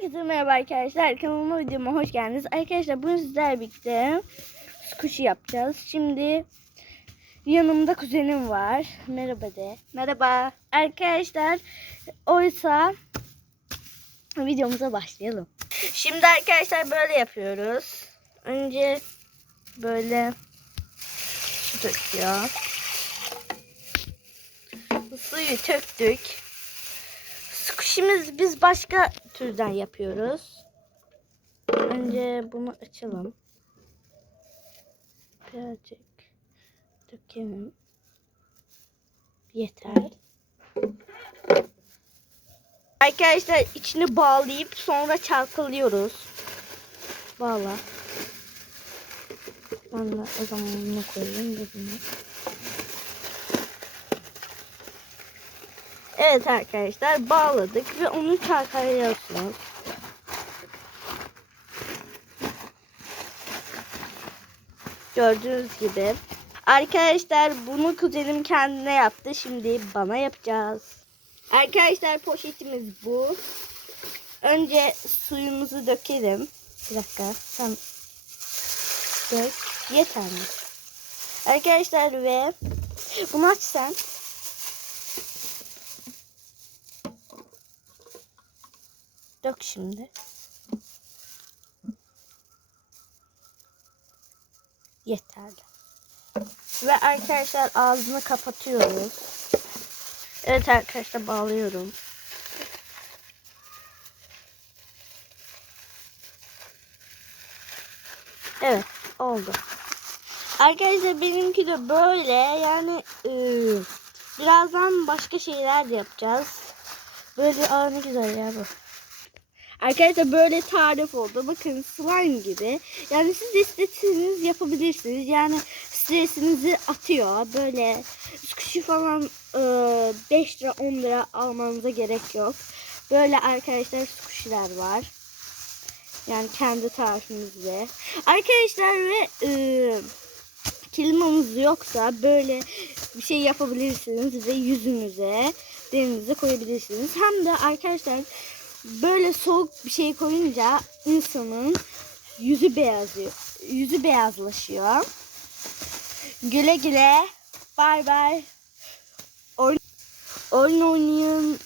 Herkese merhaba arkadaşlar. Kanalıma videoma hoş geldiniz. Arkadaşlar bugün sizlerle birlikte squishy yapacağız. Şimdi yanımda kuzenim var. Merhaba de. Merhaba. Arkadaşlar oysa videomuza başlayalım. Şimdi arkadaşlar böyle yapıyoruz. Önce böyle su döküyor. Suyu töktük. Squish'imiz biz başka türden yapıyoruz. Önce bunu açalım. Birazcık dökelim. Yeter. Arkadaşlar içini bağlayıp sonra çalkalıyoruz. Bağla. Ben de o zaman bunu koyayım. Bunu. Evet arkadaşlar bağladık ve onu çalkalıyorsunuz. Gördüğünüz gibi. Arkadaşlar bunu kuzenim kendine yaptı. Şimdi bana yapacağız. Arkadaşlar poşetimiz bu. Önce suyumuzu dökelim. Bir dakika. Sen dök. Yeter mi? Arkadaşlar ve bunu aç sen. Dök şimdi. Yeterli. Ve arkadaşlar ağzını kapatıyoruz. Evet arkadaşlar bağlıyorum. Evet oldu. Arkadaşlar benimki de böyle yani ıı, birazdan başka şeyler de yapacağız. Böyle aa ne güzel ya bu. Arkadaşlar böyle tarif oldu. Bakın slime gibi. Yani siz istediğiniz yapabilirsiniz. Yani stresinizi atıyor. Böyle squishy falan e, 5 lira 10 lira almanıza gerek yok. Böyle arkadaşlar squishy'ler var. Yani kendi tarifimizde. Arkadaşlar ve e, kilimanız yoksa böyle bir şey yapabilirsiniz ve yüzünüze derinize koyabilirsiniz. Hem de arkadaşlar böyle soğuk bir şey koyunca insanın yüzü beyazıyor. Yüzü beyazlaşıyor. Güle güle. Bay bay. Oyun, oyun oynayın.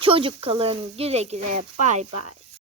Çocuk kalın. Güle güle. Bay bay.